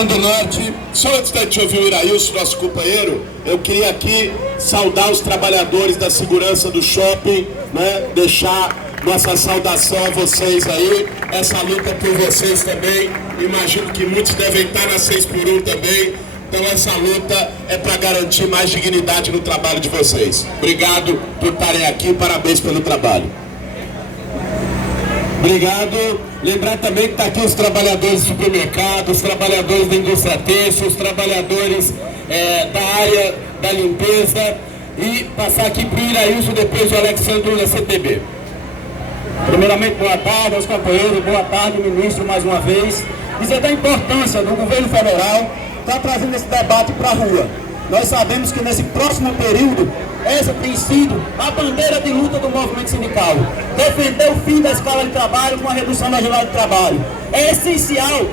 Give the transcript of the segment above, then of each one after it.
Zona Norte. Só antes da gente ouvir o Irailson, nosso companheiro, eu queria aqui saudar os trabalhadores da segurança do shopping, né? Deixar nossa saudação a vocês aí, essa luta por vocês também. Imagino que muitos devem estar na 6x1 também. Então essa luta é para garantir mais dignidade no trabalho de vocês. Obrigado por estarem aqui, parabéns pelo trabalho. Obrigado. Lembrar também que está aqui os trabalhadores do supermercado, os trabalhadores da indústria têxtil, os trabalhadores da área da limpeza. E passar aqui para o Irailson, depois do Alexandre da CTB. Primeiramente, boa tarde aos companheiros, boa tarde, ministro, mais uma vez. Dizer da importância do governo federal estar trazendo esse debate para a rua. Nós sabemos que nesse próximo período, essa tem sido a bandeira de luta do movimento sindical. Defender o fim da escala de trabalho com a redução da jornada de trabalho. É essencial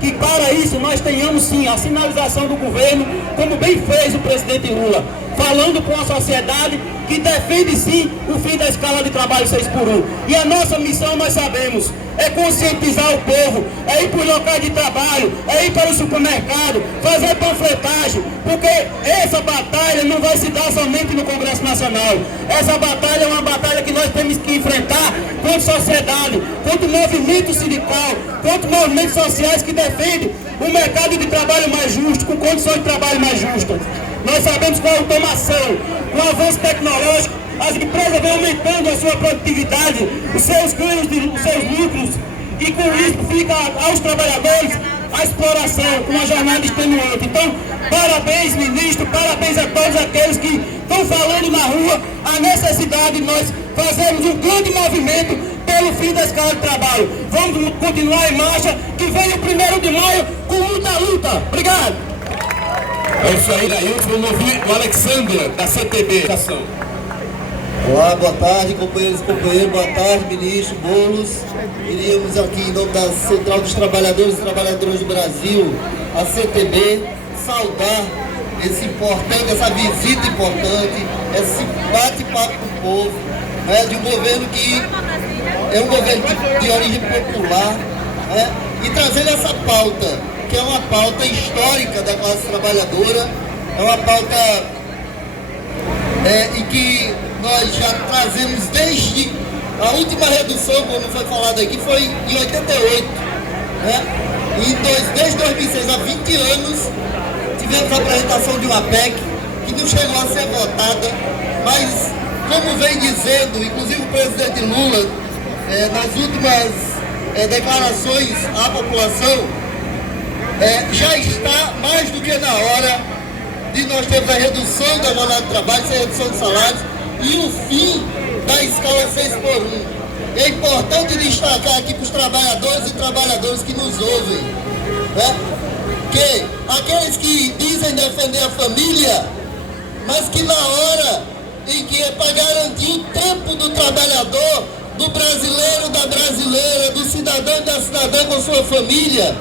que para isso nós tenhamos sim a sinalização do governo, como bem fez o presidente Lula, falando com a sociedade que defende sim o fim da escala de trabalho 6x1. E a nossa missão, nós sabemos, é conscientizar o povo, é ir para os locais de trabalho, é ir para o supermercado, fazer panfletagem, porque essa batalha não vai se dar somente no Congresso Nacional. Essa batalha é uma batalha que nós temos que enfrentar contra a sociedade, contra o movimento sindical, contra movimentos sociais que defendem um mercado de trabalho mais justo, com condições de trabalho mais justas. Nós sabemos que a automação, com o avanço tecnológico, as empresas vão aumentando a sua produtividade, os seus ganhos, os seus lucros, e com isso fica aos trabalhadores a exploração, uma jornada extenuante. Então, parabéns, ministro, parabéns a todos aqueles que estão falando na rua a necessidade de nós fazermos um grande movimento pelo fim da escala de trabalho. Vamos continuar em marcha, que vem o 1º de maio com muita luta. Obrigado. É isso aí, Irailson. Vamos ouvir o Alexandre da CTB. Olá, boa tarde, companheiros e companheiras, boa tarde, ministro Boulos. Iríamos aqui em nome da Central dos Trabalhadores e Trabalhadoras do Brasil, a CTB, saudar essa visita importante, esse bate-papo com o povo, né, de um governo que é um governo de origem popular, né, e trazendo essa pauta, que é uma pauta histórica da classe trabalhadora, é uma pauta e que nós já trazemos desde a última redução, como foi falado aqui, foi em 88. Né? E desde 2006, há 20 anos, tivemos a apresentação de uma PEC que não chegou a ser votada, mas, como vem dizendo, inclusive o presidente Lula, nas últimas declarações à população, já está mais do que na hora de nós termos a redução da jornada de trabalho, a redução de salários e o fim da escala 6x1. É importante destacar aqui para os trabalhadores e trabalhadoras que nos ouvem, né, que aqueles que dizem defender a família, mas que na hora em que é para garantir o tempo do trabalhador, do brasileiro, da brasileira, do cidadão e da cidadã com sua família,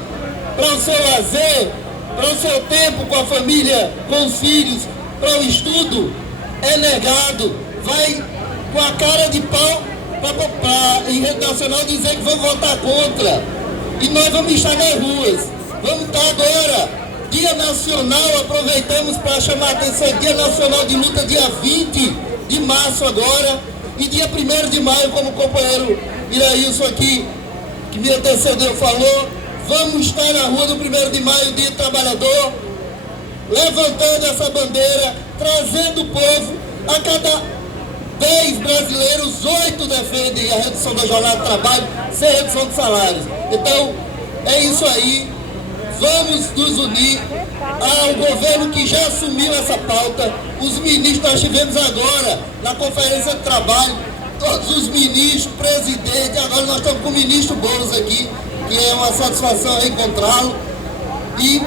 para o seu lazer, para o seu tempo com a família, com os filhos, para o estudo, é negado. Vai com a cara de pau em rede nacional dizer que vão votar contra. E nós vamos estar nas ruas. Vamos estar agora, Dia Nacional, aproveitamos para chamar a atenção, Dia Nacional de Luta, dia 20 de março agora, e dia 1º de maio, como o companheiro Irailson aqui, que me antecedeu, falou. Vamos estar na rua no 1º de maio, Dia do Trabalhador, levantando essa bandeira, trazendo o povo. A cada 10 brasileiros, 8 defendem a redução da jornada de trabalho sem redução de salários. Então, é isso aí. Vamos nos unir ao governo que já assumiu essa pauta. Os ministros, nós tivemos agora, na conferência de trabalho, todos os ministros, presidente, agora nós estamos com o ministro Boulos aqui, que é uma satisfação reencontrá-lo, e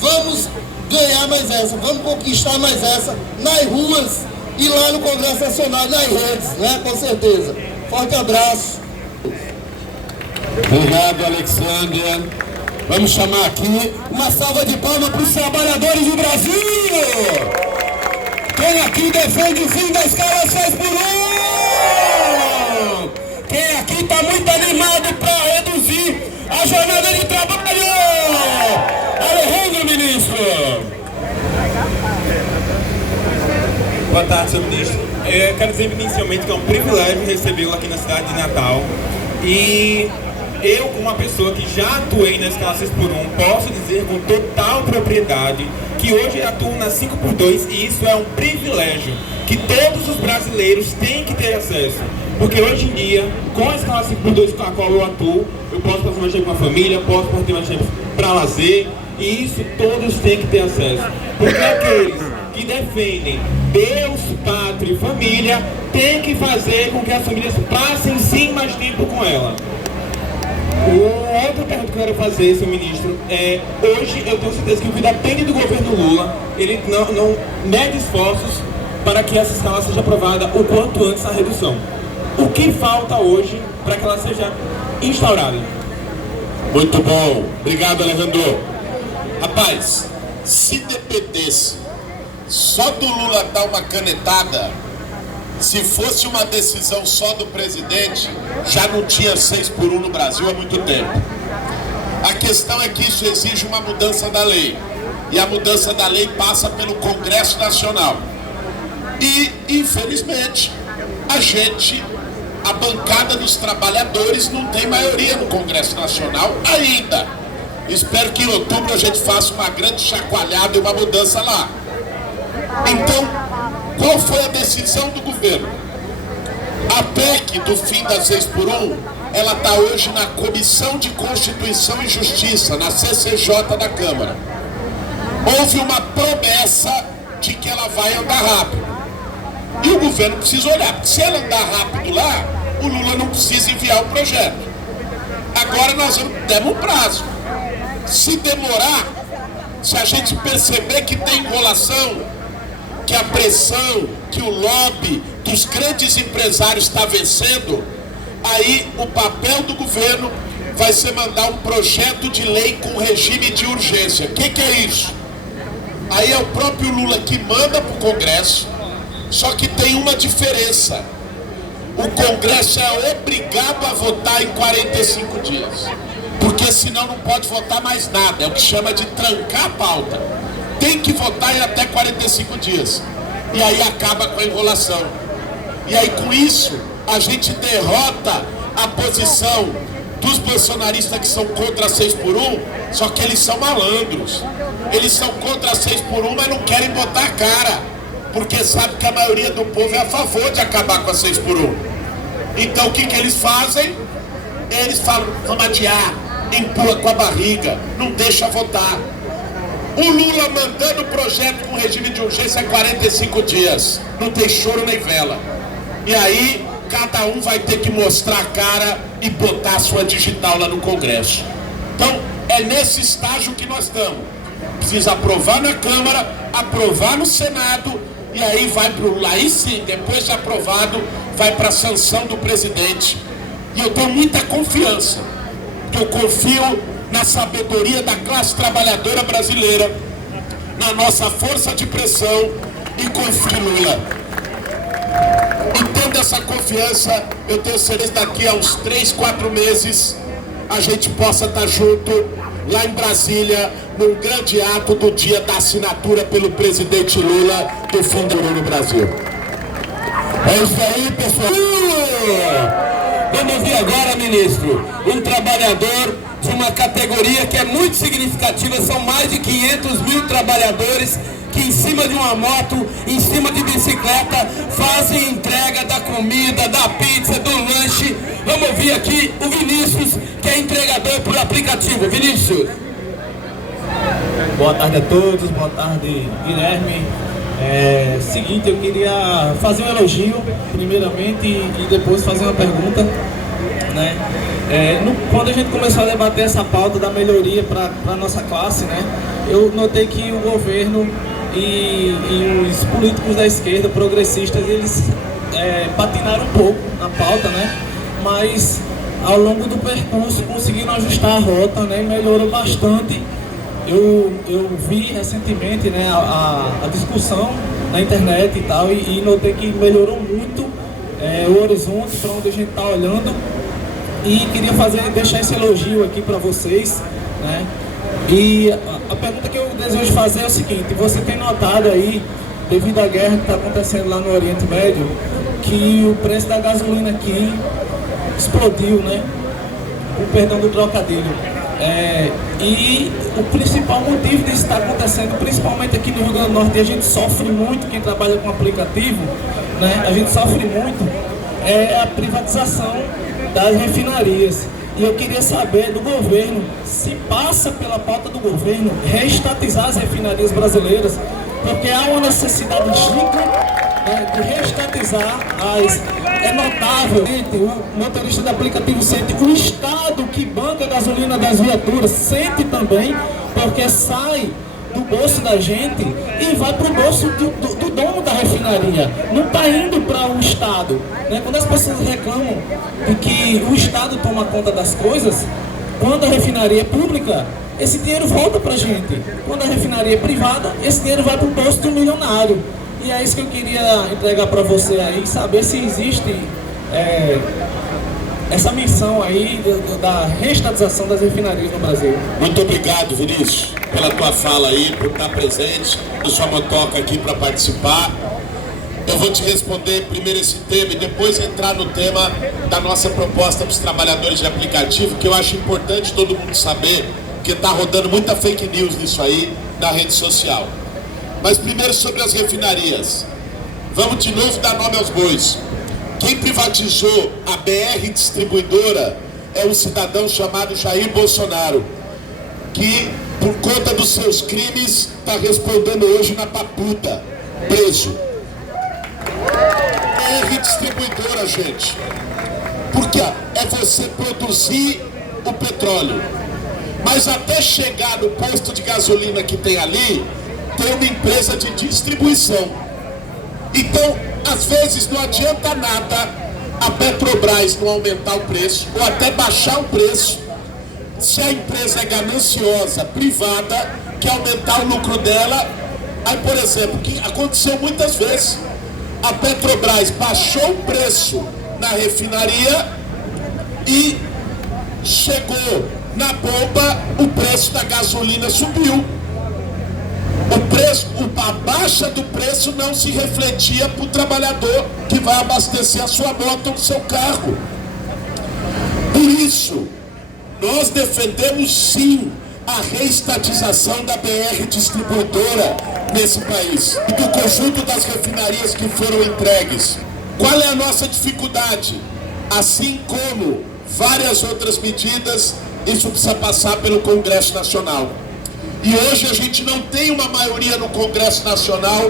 vamos ganhar mais essa, vamos conquistar mais essa nas ruas e lá no Congresso Nacional, nas redes, né, com certeza. Forte abraço. Obrigado, Alexandre. Vamos chamar aqui uma salva de palmas para os trabalhadores do Brasil. Quem aqui defende o fim da escala 6x1? Quem aqui está muito animado para reduzir a jornada de trabalho? Boa tarde, senhor ministro. Eu quero dizer inicialmente que é um privilégio recebê-lo aqui na cidade de Natal. E eu, como uma pessoa que já atuei na escala 6x1, posso dizer com total propriedade que hoje atuo na 5x2 e isso é um privilégio que todos os brasileiros têm que ter acesso. Porque hoje em dia, com a escala 5x2 com a qual eu atuo, eu posso fazer mais tempo com a família, posso fazer mais tempo para lazer, e isso todos têm que ter acesso. Porque aqueles que defendem Deus, pátria e família têm que fazer com que as famílias passem sim mais tempo com ela. Outra pergunta que eu quero fazer, senhor ministro, hoje eu tenho certeza que o que depende do governo Lula, ele não mede esforços para que essa escala seja aprovada o quanto antes a redução. O que falta hoje para que ela seja instaurada? Muito bom. Obrigado, Alejandro. Rapaz, se dependesse só do Lula dar uma canetada, se fosse uma decisão só do presidente, já não tinha 6x1 no Brasil há muito tempo. A questão é que isso exige uma mudança da lei. E a mudança da lei passa pelo Congresso Nacional. E, infelizmente, a bancada dos trabalhadores não tem maioria no Congresso Nacional ainda. Espero que em outubro a gente faça uma grande chacoalhada e uma mudança lá. Então, qual foi a decisão do governo? A PEC do fim da 6x1, ela está hoje na Comissão de Constituição e Justiça, na CCJ da Câmara. Houve uma promessa de que ela vai andar rápido. E o governo precisa olhar, porque se ela andar rápido lá, o Lula não precisa enviar o projeto. Agora nós temos um prazo. Se demorar, se a gente perceber que tem enrolação, que a pressão, que o lobby dos grandes empresários está vencendo, aí o papel do governo vai ser mandar um projeto de lei com regime de urgência. O que é isso? Aí é o próprio Lula que manda para o Congresso, só que tem uma diferença. O Congresso é obrigado a votar em 45 dias, porque senão não pode votar mais nada, é o que chama de trancar a pauta. Tem que votar em até 45 dias, e aí acaba com a enrolação. E aí com isso, a gente derrota a posição dos bolsonaristas que são contra 6x1, só que eles são malandros. Eles são contra 6x1, mas não querem botar a cara, porque sabe que a maioria do povo é a favor de acabar com a 6x1. Então o que eles fazem? Eles falam, vamos adiar, empurra com a barriga, não deixa votar. O Lula mandando o projeto com regime de urgência é 45 dias, não tem choro nem vela. E aí cada um vai ter que mostrar a cara e botar a sua digital lá no Congresso. Então é nesse estágio que nós estamos. Precisa aprovar na Câmara, aprovar no Senado, e aí vai para o Lula. Aí sim, depois de aprovado, vai para a sanção do presidente. E eu tenho muita confiança, que eu confio na sabedoria da classe trabalhadora brasileira, na nossa força de pressão, e confio em Lula. E tendo essa confiança, eu tenho certeza que daqui a uns 3, 4 meses a gente possa estar junto lá em Brasília, num grande ato do dia da assinatura pelo presidente Lula do fim do no Brasil. É isso aí, pessoal. Vamos ouvir agora, ministro, um trabalhador de uma categoria que é muito significativa. São mais de 500 mil trabalhadores que em cima de uma moto, em cima de bicicleta, fazem entrega da comida, da pizza, do lanche. Vamos ouvir aqui o Vinícius, que é entregador por aplicativo. Vinícius. Boa tarde a todos, boa tarde, Guilherme. Seguinte, eu queria fazer um elogio, primeiramente, e depois fazer uma pergunta, né? Quando a gente começou a debater essa pauta da melhoria para a nossa classe, né, eu notei que o governo e os políticos da esquerda, progressistas, eles patinaram um pouco na pauta, né, mas ao longo do percurso conseguiram ajustar a rota, né, e melhorou bastante. Eu vi recentemente, né, a discussão na internet e tal, e notei que melhorou muito o horizonte para onde a gente está olhando, e queria deixar esse elogio aqui para vocês, né? E a pergunta que eu desejo fazer é o seguinte: você tem notado aí devido à guerra que está acontecendo lá no Oriente Médio, que o preço da gasolina aqui explodiu, né? O perdão do trocadilho. E o principal motivo disso estar acontecendo, principalmente aqui no Rio Grande do Norte, e a gente sofre muito, quem trabalha com aplicativo, né? A gente sofre muito, é a privatização das refinarias. E eu queria saber do governo, se passa pela pauta do governo reestatizar as refinarias brasileiras, porque há uma necessidade gigante, né, de reestatizar as... É notável, o motorista do aplicativo sente, o Estado que banca a gasolina das viaturas sente também, porque sai do bolso da gente e vai para o bolso do dono da refinaria, não está indo para o Estado, né? Quando as pessoas reclamam de que o Estado toma conta das coisas, quando a refinaria é pública, esse dinheiro volta para a gente. Quando a refinaria é privada, esse dinheiro vai para o bolso do milionário. E é isso que eu queria entregar para você aí, saber se existe essa missão aí da reestatização das refinarias no Brasil. Muito obrigado, Vinícius, pela tua fala aí, por estar presente, por sua motoca aqui para participar. Eu vou te responder primeiro esse tema e depois entrar no tema da nossa proposta para os trabalhadores de aplicativo, que eu acho importante todo mundo saber, porque está rodando muita fake news nisso aí na rede social. Mas primeiro sobre as refinarias. Vamos de novo dar nome aos bois. Quem privatizou a BR Distribuidora é um cidadão chamado Jair Bolsonaro, que por conta dos seus crimes está respondendo hoje na papuda, preso. BR Distribuidora, gente, porque é você produzir o petróleo, mas até chegar no posto de gasolina que tem ali, tem uma empresa de distribuição. Então, às vezes não adianta nada a Petrobras não aumentar o preço ou até baixar o preço, se a empresa é gananciosa, privada, quer aumentar o lucro dela. Aí, por exemplo, que aconteceu muitas vezes, a Petrobras baixou o preço na refinaria e chegou na bomba, o preço da gasolina subiu. A baixa do preço não se refletia para o trabalhador que vai abastecer a sua moto ou o seu carro. Por isso, nós defendemos sim a reestatização da BR Distribuidora nesse país e do conjunto das refinarias que foram entregues. Qual é a nossa dificuldade? Assim como várias outras medidas, isso precisa passar pelo Congresso Nacional. E hoje a gente não tem uma maioria no Congresso Nacional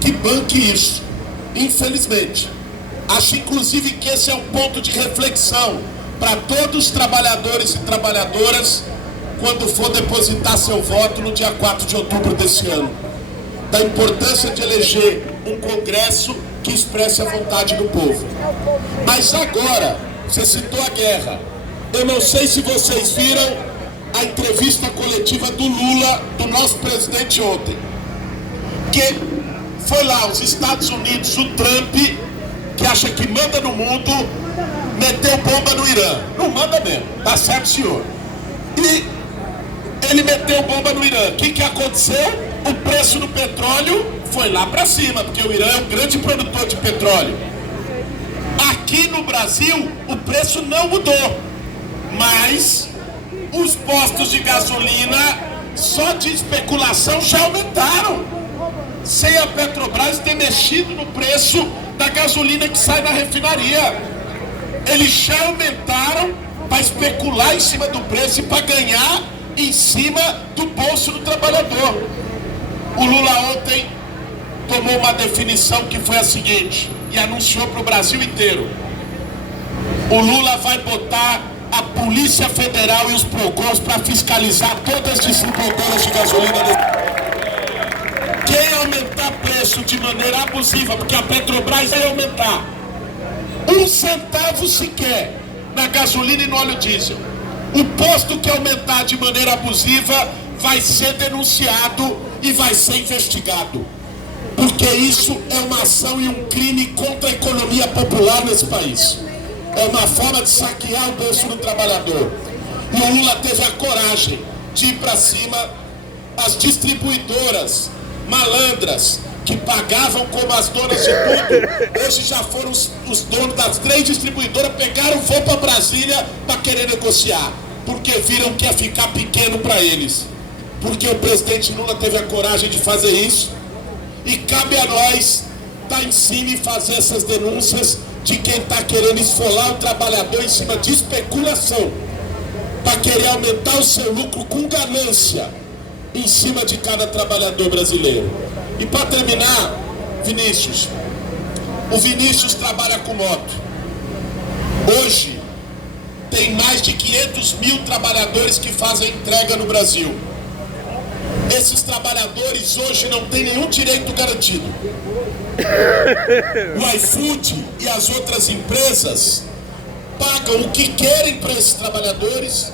que banque isso, infelizmente. Acho inclusive que esse é um ponto de reflexão para todos os trabalhadores e trabalhadoras quando for depositar seu voto no dia 4 de outubro desse ano. Da importância de eleger um Congresso que expresse a vontade do povo. Mas agora, você citou a guerra. Eu não sei se vocês viram a entrevista coletiva do Lula, do nosso presidente ontem, que foi lá os Estados Unidos, o Trump, que acha que manda no mundo, meteu bomba no Irã. Não manda mesmo, tá certo, senhor? E ele meteu bomba no Irã. O que aconteceu? O preço do petróleo foi lá para cima, porque o Irã é um grande produtor de petróleo. Aqui no Brasil, o preço não mudou, mas os postos de gasolina só de especulação já aumentaram, sem a Petrobras ter mexido no preço da gasolina que sai na refinaria. Eles já aumentaram para especular em cima do preço e para ganhar em cima do bolso do trabalhador. O Lula ontem tomou uma definição que foi a seguinte, e anunciou para o Brasil inteiro: o Lula vai botar a Polícia Federal e os PROCONs para fiscalizar todas as distribuidoras de gasolina. Quem aumentar preço de maneira abusiva, porque a Petrobras vai aumentar 1 centavo sequer na gasolina e no óleo diesel, o posto que aumentar de maneira abusiva vai ser denunciado e vai ser investigado, porque isso é uma ação e um crime contra a economia popular nesse país. É uma forma de saquear o bolso do trabalhador. E o Lula teve a coragem de ir para cima. As distribuidoras malandras que pagavam como as donas de tudo, hoje já foram os donos das 3 distribuidoras, pegaram o voo para Brasília para querer negociar, porque viram que ia ficar pequeno para eles. Porque o presidente Lula teve a coragem de fazer isso, e cabe a nós estar em cima e fazer essas denúncias de quem está querendo esfolar o trabalhador em cima de especulação, para querer aumentar o seu lucro com ganância em cima de cada trabalhador brasileiro. E para terminar, Vinícius, o Vinícius trabalha com moto. Hoje tem mais de 500 mil trabalhadores que fazem entrega no Brasil. Esses trabalhadores hoje não têm nenhum direito garantido. O iFood e as outras empresas pagam o que querem para esses trabalhadores.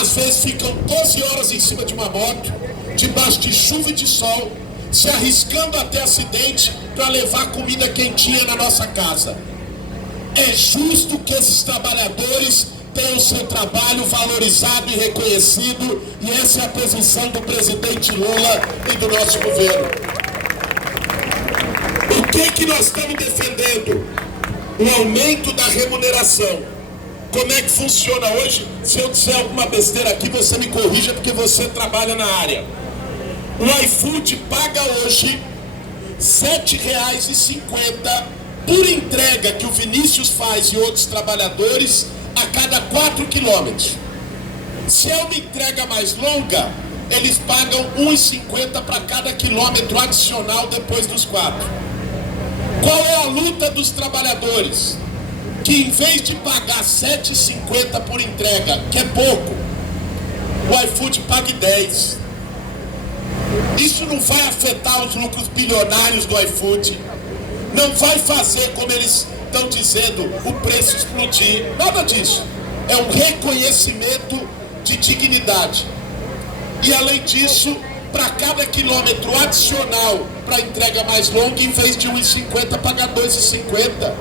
Às vezes ficam 12 horas em cima de uma moto, debaixo de chuva e de sol, se arriscando até acidente para levar comida quentinha na nossa casa. É justo que esses trabalhadores tenham o seu trabalho valorizado e reconhecido, e essa é a posição do presidente Lula e do nosso governo. O que nós estamos defendendo? O aumento da remuneração. Como é que funciona hoje? Se eu disser alguma besteira aqui, você me corrija, porque você trabalha na área. O iFood paga hoje R$ 7,50 por entrega que o Vinícius faz e outros trabalhadores a cada 4 quilômetros. Se é uma entrega mais longa, eles pagam R$ 1,50 para cada quilômetro adicional depois dos 4. Qual é a luta dos trabalhadores? Que em vez de pagar R$ 7,50 por entrega, que é pouco, o iFood pague 10. Isso não vai afetar os lucros bilionários do iFood, não vai fazer, como eles estão dizendo, o preço explodir, nada disso. É um reconhecimento de dignidade. E além disso, para cada quilômetro adicional para entrega mais longa, em vez de R$ 1,50, pagar R$ 2,50.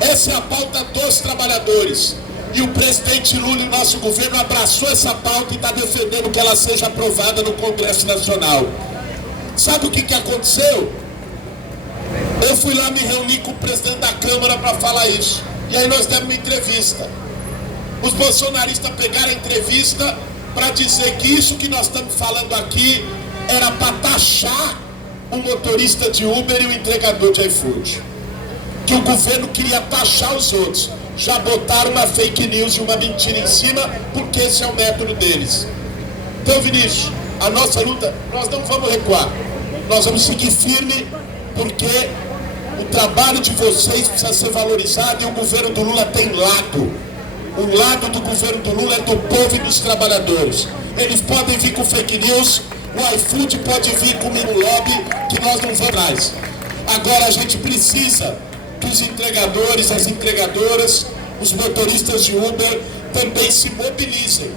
Essa é a pauta dos trabalhadores. E o presidente Lula e o nosso governo abraçou essa pauta e está defendendo que ela seja aprovada no Congresso Nacional. Sabe o que aconteceu? Eu fui lá me reunir com o presidente da Câmara para falar isso. E aí nós demos uma entrevista. Os bolsonaristas pegaram a entrevista para dizer que isso que nós estamos falando aqui era para taxar o motorista de Uber e o entregador de iFood. Que o governo queria taxar os outros. Já botaram uma fake news e uma mentira em cima, porque esse é o método deles. Então, Vinícius, a nossa luta, nós não vamos recuar. Nós vamos seguir firme, porque o trabalho de vocês precisa ser valorizado e o governo do Lula tem lado. O lado do governo do Lula é do povo e dos trabalhadores. Eles podem vir com fake news, o iFood pode vir com um lobby, que nós não vamos atrás. Agora a gente precisa que os entregadores, as entregadoras, os motoristas de Uber também se mobilizem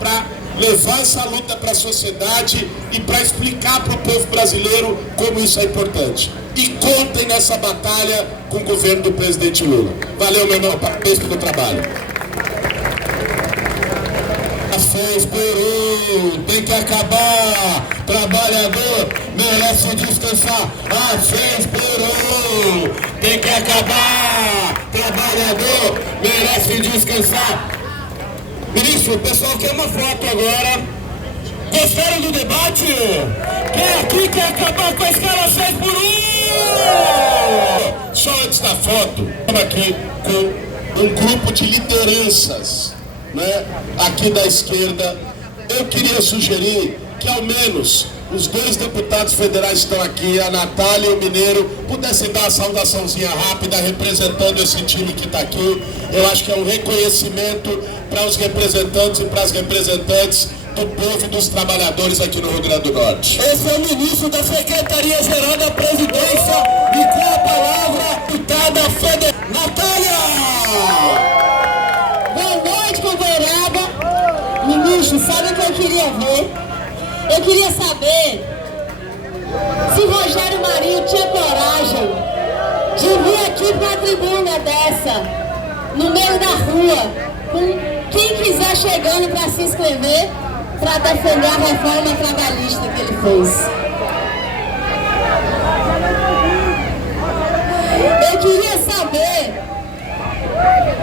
para levar essa luta para a sociedade e para explicar para o povo brasileiro como isso é importante. E contem nessa batalha com o governo do presidente Lula. Valeu, meu irmão, parabéns pelo trabalho. Esperou, tem que acabar. Trabalhador merece descansar. Esperou, tem que acabar. Trabalhador merece descansar. Ministro, o pessoal quer uma foto agora. Gostaram do debate? Quem aqui quer acabar com a escala 6 por 1? Só antes da foto, estamos aqui com um grupo de lideranças, né, aqui da esquerda. Eu queria sugerir que ao menos os 2 deputados federais que estão aqui, a Natália e o Mineiro, pudessem dar uma saudaçãozinha rápida representando esse time que está aqui. Eu acho que é um reconhecimento para os representantes e para as representantes do povo e dos trabalhadores aqui no Rio Grande do Norte. Esse é o ministro da Secretaria-Geral da Presidência e com a palavra, deputada federal, Natália! Ministro, sabe o que eu queria ver? Eu queria saber se Rogério Marinho tinha coragem de vir aqui para a tribuna dessa, no meio da rua, com quem quiser chegando para se inscrever, para defender a reforma trabalhista que ele fez.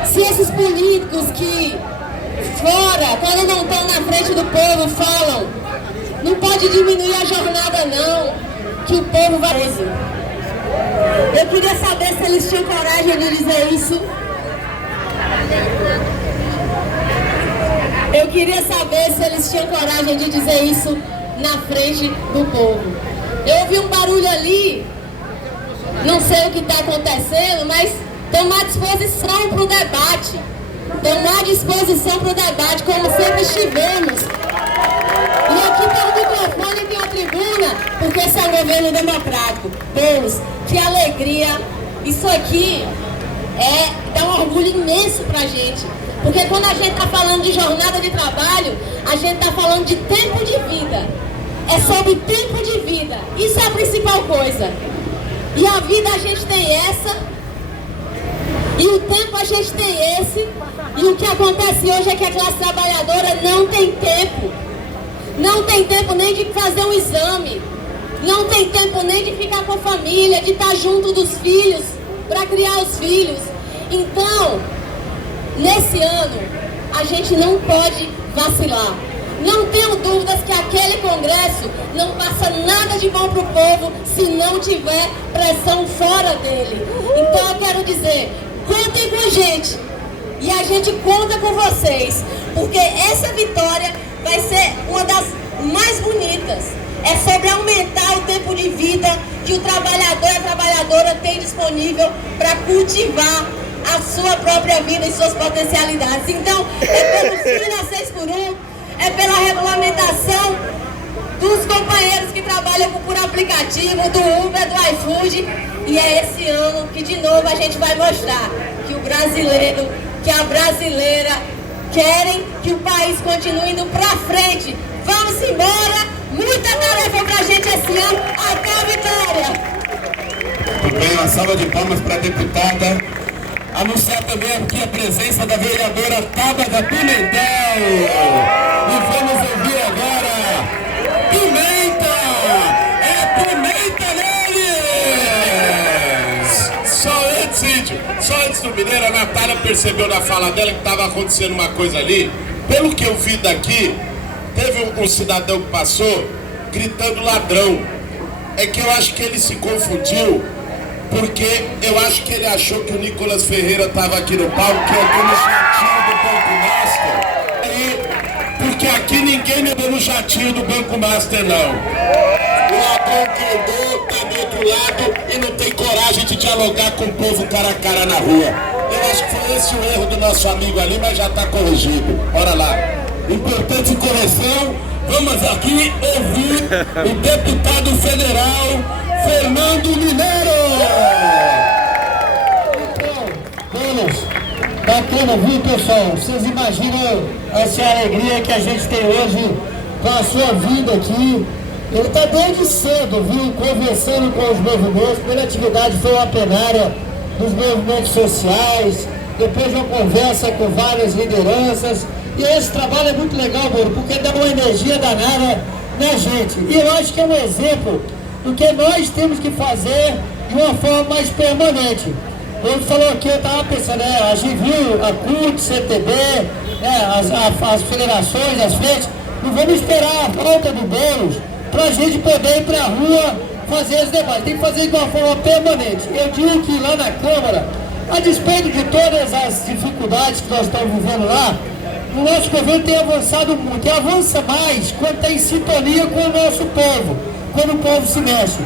Se esses políticos que fora, quando não estão na frente do povo, falam, não pode diminuir a jornada não, que o povo vai... Eu queria saber se eles tinham coragem de dizer isso. Eu queria saber se eles tinham coragem de dizer isso na frente do povo. Eu ouvi um barulho ali, não sei o que está acontecendo, mas estamos à disposição para o debate. Estamos à disposição para o debate, como sempre estivemos. E aqui tem um microfone e tem uma tribuna, porque esse é um governo democrático. Deus, que alegria. Isso aqui dá um orgulho imenso pra gente. Porque quando a gente está falando de jornada de trabalho, a gente está falando de tempo de vida. É sobre tempo de vida. Isso é a principal coisa. E a vida a gente tem essa, e o tempo a gente tem esse. E o que acontece hoje é que a classe trabalhadora não tem tempo. Não tem tempo nem de fazer um exame. Não tem tempo nem de ficar com a família, de estar junto dos filhos, para criar os filhos. Então, nesse ano, a gente não pode vacilar. Não tenho dúvidas que aquele congresso não passa nada de bom para o povo se não tiver pressão fora dele. Então eu quero dizer, contem com a gente. E a gente conta com vocês. Porque essa vitória vai ser uma das mais bonitas. É sobre aumentar o tempo de vida que o trabalhador e a trabalhadora tem disponível para cultivar a sua própria vida e suas potencialidades. Então, é pelo fim da 6x1, é pela regulamentação dos companheiros que trabalham por aplicativo, do Uber, do iFood. E é esse ano que, de novo, a gente vai mostrar que o brasileiro, que a brasileira querem que o país continue indo para frente. Vamos embora! Muita tarefa pra gente esse ano, até a vitória! Muito bem, uma salva de palmas para a deputada. Anunciar também aqui a presença da vereadora Tabata Pimentel. E vamos ouvir agora Pimenta! É Pimenta neles! Só antes do Mineiro, a Natália percebeu na fala dela que estava acontecendo uma coisa ali. Pelo que eu vi daqui, teve um cidadão que passou gritando ladrão. É que eu acho que ele se confundiu, porque eu acho que ele achou que o Nicolas Ferreira estava aqui no palco, que eu tô no jatinho do Banco Master. Porque aqui ninguém me deu no jatinho do Banco Master, não. O ladrão que andou tá do outro lado e não tem coragem de dialogar com o povo cara a cara na rua. Eu acho que foi esse o erro do nosso amigo ali, mas já está corrigido. Bora lá. Importante correção, vamos aqui ouvir o deputado federal Fernando Mineiro. Bacana, viu, pessoal? Vocês imaginam essa alegria que a gente tem hoje com a sua vida aqui. Ele está desde cedo, viu, conversando com os movimentos. Primeira atividade foi uma plenária dos movimentos sociais, depois uma conversa com várias lideranças. E esse trabalho é muito legal, Moro, porque dá uma energia danada na gente. E eu acho que é um exemplo do que nós temos que fazer de uma forma mais permanente. Ele falou aqui, eu estava pensando, a Givil, a CUT, CTB, as federações, as frentes, não vamos esperar a volta do Boulos para a gente poder ir para a rua fazer esse debate. Tem que fazer de uma forma permanente. Eu digo que lá na Câmara, a despeito de todas as dificuldades que nós estamos vivendo lá, o nosso governo tem avançado muito, e avança mais quando está em sintonia com o nosso povo, quando o povo se mexe.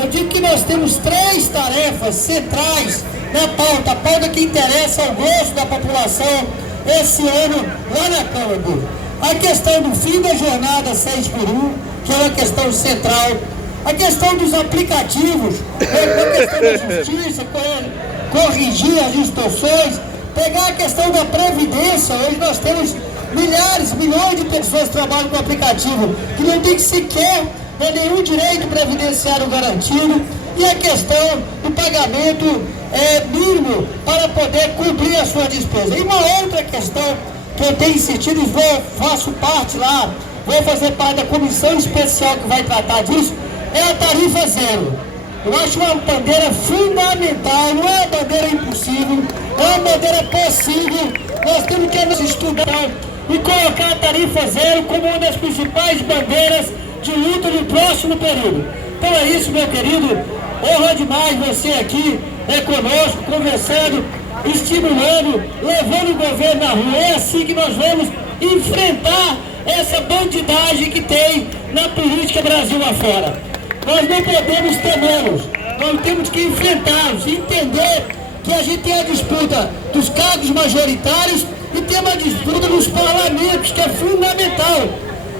Eu digo que nós temos 3 tarefas centrais na pauta, a pauta que interessa ao grosso da população esse ano lá na Câmara. A questão do fim da jornada 6x1, que é uma questão central, a questão dos aplicativos, a questão da justiça, corrigir as distorções, pegar a questão da previdência. Hoje nós temos milhões de pessoas que trabalham com aplicativo que não tem sequer nenhum direito previdenciário garantido, e a questão do pagamento mínimo para poder cobrir a sua despesa. E uma outra questão que eu tenho insistido, faço parte lá, vou fazer parte da comissão especial que vai tratar disso, é a tarifa zero. Eu acho uma bandeira fundamental, não é uma bandeira impossível, é uma bandeira possível. Nós temos que estudar e colocar a tarifa zero como uma das principais bandeiras de luta no próximo período. Então é isso, meu querido. Honra demais você aqui conosco, conversando, estimulando, levando o governo na rua. É assim que nós vamos enfrentar essa bandidagem que tem na política Brasil afora. Nós não podemos temê-los, nós temos que enfrentá-los, entender que a gente tem a disputa dos cargos majoritários e tem uma disputa nos parlamentos, que é fundamental.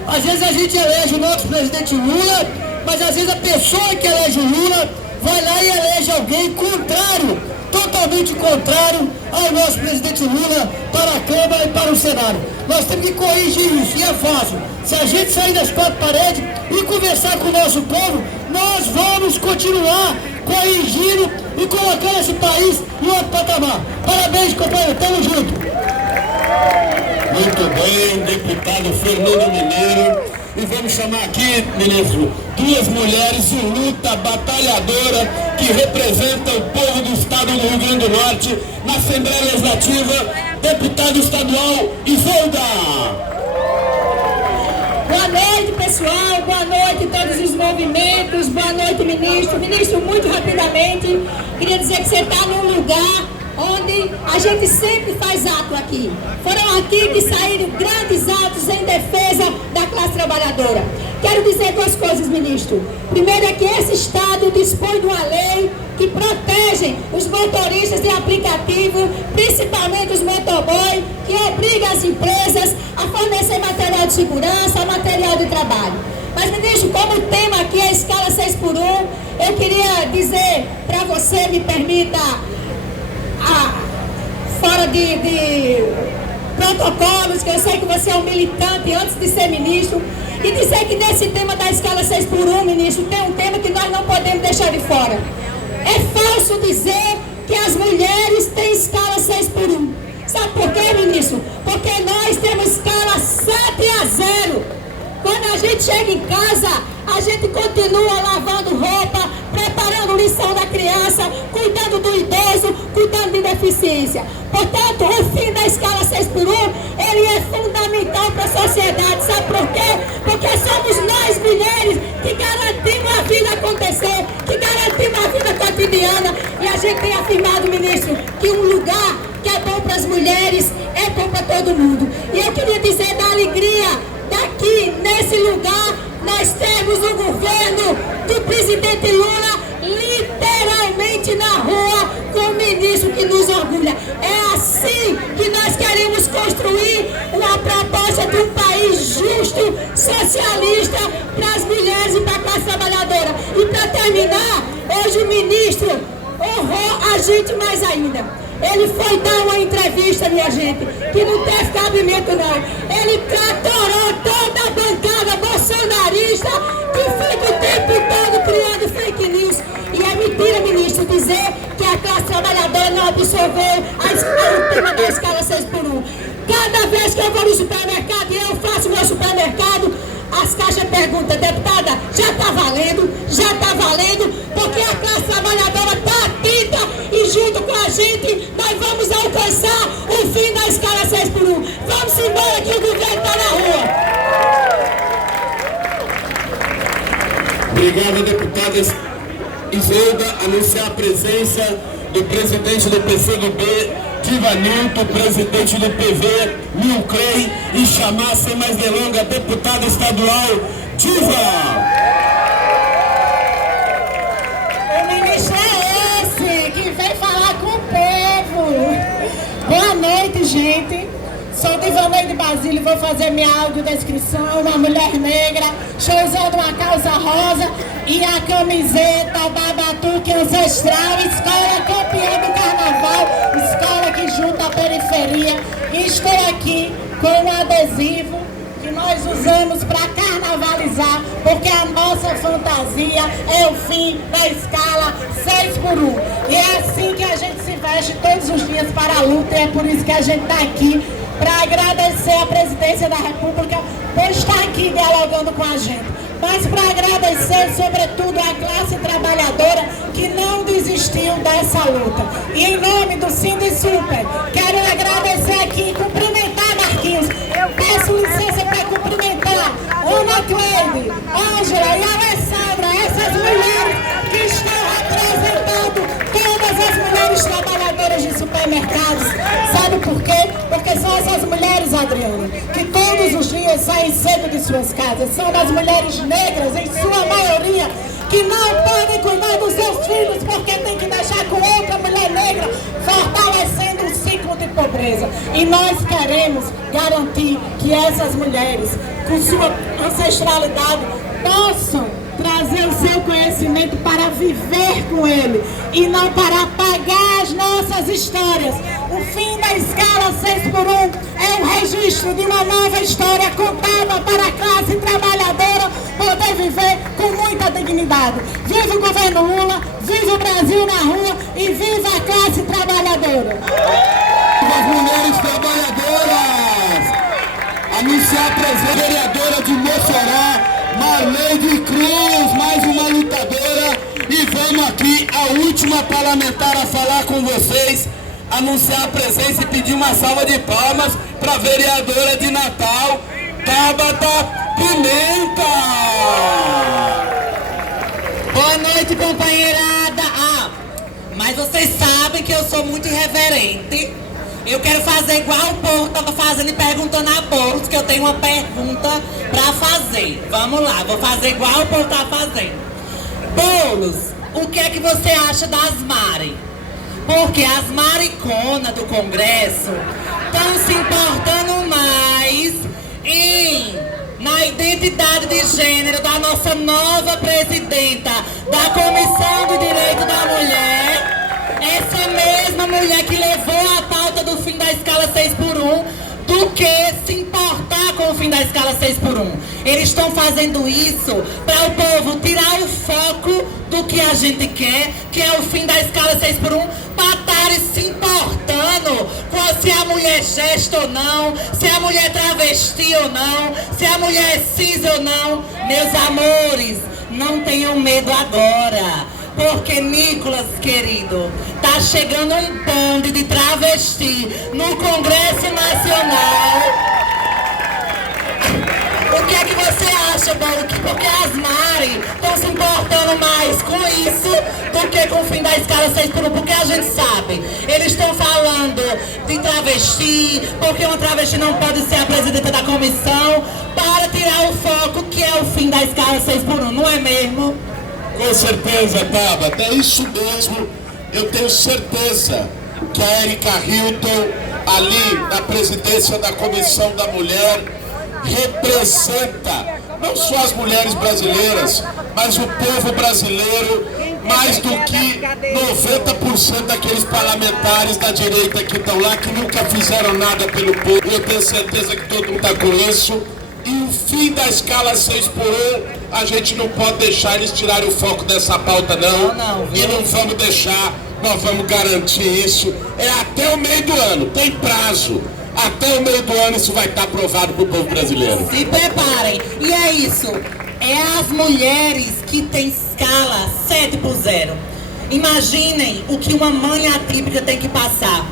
Às vezes a gente elege o nosso presidente Lula, mas às vezes a pessoa que elege o Lula vai lá e elege alguém contrário, totalmente contrário ao nosso presidente Lula, para a Câmara e para o Senado. Nós temos que corrigir isso, e é fácil. Se a gente sair das quatro paredes e conversar com o nosso povo, nós vamos continuar corrigindo e colocando esse país em outro patamar. Parabéns, companheiro, tamo junto. Muito bem, deputado Fernando Mineiro. E vamos chamar aqui, ministro, duas mulheres de luta batalhadora que representam o povo do estado do Rio Grande do Norte na Assembleia Legislativa, deputado estadual Isolda. Boa noite, pessoal, boa noite a todos os movimentos, boa noite, ministro. Ministro, muito rapidamente, queria dizer que você está num lugar onde a gente sempre faz ato aqui. Foram aqui que saíram grandes atos em defesa da classe trabalhadora. Quero dizer duas coisas, ministro. Primeiro é que esse Estado dispõe de uma lei que protege os motoristas de aplicativo, principalmente os motoboy, que obriga as empresas a fornecer material de segurança, material de trabalho. Mas, ministro, como o tema aqui é a escala 6x1, eu queria dizer para você, me permita, fora de protocolos, que eu sei que você é um militante antes de ser ministro, e dizer que nesse tema da escala 6x1, ministro, tem um tema que nós não podemos deixar de fora. É falso dizer que as mulheres têm escala 6x1. Sabe por quê, ministro? Porque nós temos escala 7-0. Quando a gente chega em casa, a gente continua lavando roupa, preparando lição da criança, cuidando do idoso, cuidando de deficiência. Portanto, o fim da escala 6x1, ele é fundamental para a sociedade. Sabe por quê? Porque somos nós, mulheres, que garantimos a vida acontecer, que garantimos a vida cotidiana. E a gente tem afirmado, ministro, que um lugar que é bom para as mulheres é bom para todo mundo. E eu queria dizer da alegria daqui, nesse lugar, nós temos o governo do presidente Lula literalmente na rua com o ministro que nos orgulha. É assim que nós queremos construir uma proposta de um país justo, socialista, para as mulheres e para a classe trabalhadora. E para terminar, hoje o ministro honrou a gente mais ainda. Ele foi dar uma entrevista, minha gente, que não teve cabimento não. Ele tratorou toda a bancada bolsonarista que fica o tempo todo criando fake news. E é mentira, ministro, dizer que a classe trabalhadora não absorveu o tema da escala 6x1. Cada vez que eu vou no supermercado e eu faço meu supermercado, as caixas perguntam, deputada, já está valendo, porque a classe trabalhadora está atenta e junto com a gente nós vamos alcançar o fim da escala 6x1. Vamos embora que o governo está na rua. Obrigado, deputada Isolda. Anunciar a presença do presidente do PCdoB, Divanilton, presidente do PV, Nilclei, e chamar, sem mais delongas, deputada estadual Diva. O ministro é esse, que vem falar com o povo. Boa noite, gente. Sou Divaneide Basílio, vou fazer minha audiodescrição. Uma mulher negra, estou usando uma calça rosa e a camiseta da Batuque Ancestral, escola campeã do carnaval, escola que junta a periferia. E estou aqui com um adesivo que nós usamos para carnavalizar, porque a nossa fantasia é o fim da escala 6x1. E é assim que a gente se veste todos os dias para a luta, e é por isso que a gente está aqui para agradecer a Presidência da República por estar aqui dialogando com a gente, mas para agradecer, sobretudo, a classe trabalhadora que não desistiu dessa luta. E em nome do Sindisuper, quero agradecer aqui e cumprimentar, Marquinhos. Peço licença para cumprimentar Ana Cleide, Ângela e Alessandra, essas mulheres que estão representando todas as mulheres trabalhadoras de supermercados. Sabe por quê? Porque são essas mulheres, Adriana, que todos os dias saem cedo de suas casas. São das mulheres negras, em sua maioria, que não podem cuidar dos seus filhos porque tem que deixar com outra mulher negra, fortalecendo o ciclo de pobreza. E nós queremos garantir que essas mulheres, com sua ancestralidade, possam trazer o seu conhecimento para viver com ele e não para apagar as nossas histórias. O fim da escala 6x1 é um registro de uma nova história contada para a classe trabalhadora poder viver com muita dignidade. Viva o governo Lula, viva o Brasil na rua e viva a classe trabalhadora. As mulheres trabalhadoras! Anunciar a presença da vereadora de Mossoró, Marleide Cruz, mais uma lutadora, e vamos aqui, a última parlamentar a falar com vocês, anunciar a presença e pedir uma salva de palmas para a vereadora de Natal, Tabata Pimenta. Boa noite, companheirada. Mas vocês sabem que eu sou muito irreverente. Eu quero fazer igual o povo estava fazendo e perguntando a Boulos, que eu tenho uma pergunta para fazer. Vamos lá, vou fazer igual o povo está fazendo. Boulos, o que é que você acha das Mari? Porque as mariconas do Congresso estão se importando mais na identidade de gênero da nossa nova presidenta da Comissão do Direito da Mulher. Essa mesma mulher que levou a pauta do fim da escala 6x1, do que se importar com o fim da escala 6x1. Eles estão fazendo isso para o povo tirar o foco do que a gente quer, que é o fim da escala 6x1, para estarem se importando com se a mulher gesta ou não, se a mulher é travesti ou não, se a mulher é cis ou não. Meus amores, não tenham medo agora. Porque, Nicolas, querido, tá chegando um bonde de travesti no Congresso Nacional. O que é que você acha, Paulo? Porque as Mari estão se importando mais com isso do que com o fim da escala 6x1, porque a gente sabe, eles estão falando de travesti, porque uma travesti não pode ser a presidenta da comissão, para tirar o foco que é o fim da escala 6x1, não é mesmo? Com certeza, Tabata, é isso mesmo. Eu tenho certeza que a Erika Hilton, ali na presidência da Comissão da Mulher, representa não só as mulheres brasileiras, mas o povo brasileiro, mais do que 90% daqueles parlamentares da direita que estão lá, que nunca fizeram nada pelo povo. Eu tenho certeza que todo mundo está com isso. E o fim da escala 6x1, a gente não pode deixar eles tirarem o foco dessa pauta, não. E não vamos deixar, nós vamos garantir isso. É até o meio do ano, tem prazo. Até o meio do ano isso vai estar aprovado para o povo brasileiro. Se preparem. E é isso. É as mulheres que têm escala 7x0. Imaginem o que uma mãe atípica tem que passar.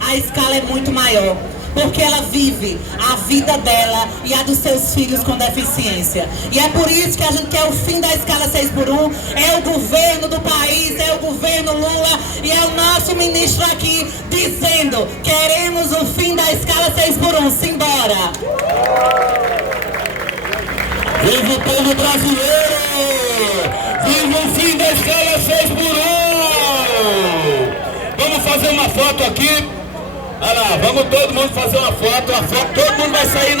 A escala é muito maior. Porque ela vive a vida dela e a dos seus filhos com deficiência. E é por isso que a gente quer o fim da escala 6x1. É o governo do país, é o governo Lula e é o nosso ministro aqui dizendo: queremos o fim da escala 6x1. Simbora! Viva o povo brasileiro! Viva o fim da escala 6x1! Vamos fazer uma foto aqui. Olha lá, vamos todo mundo fazer uma foto, todo mundo vai sair na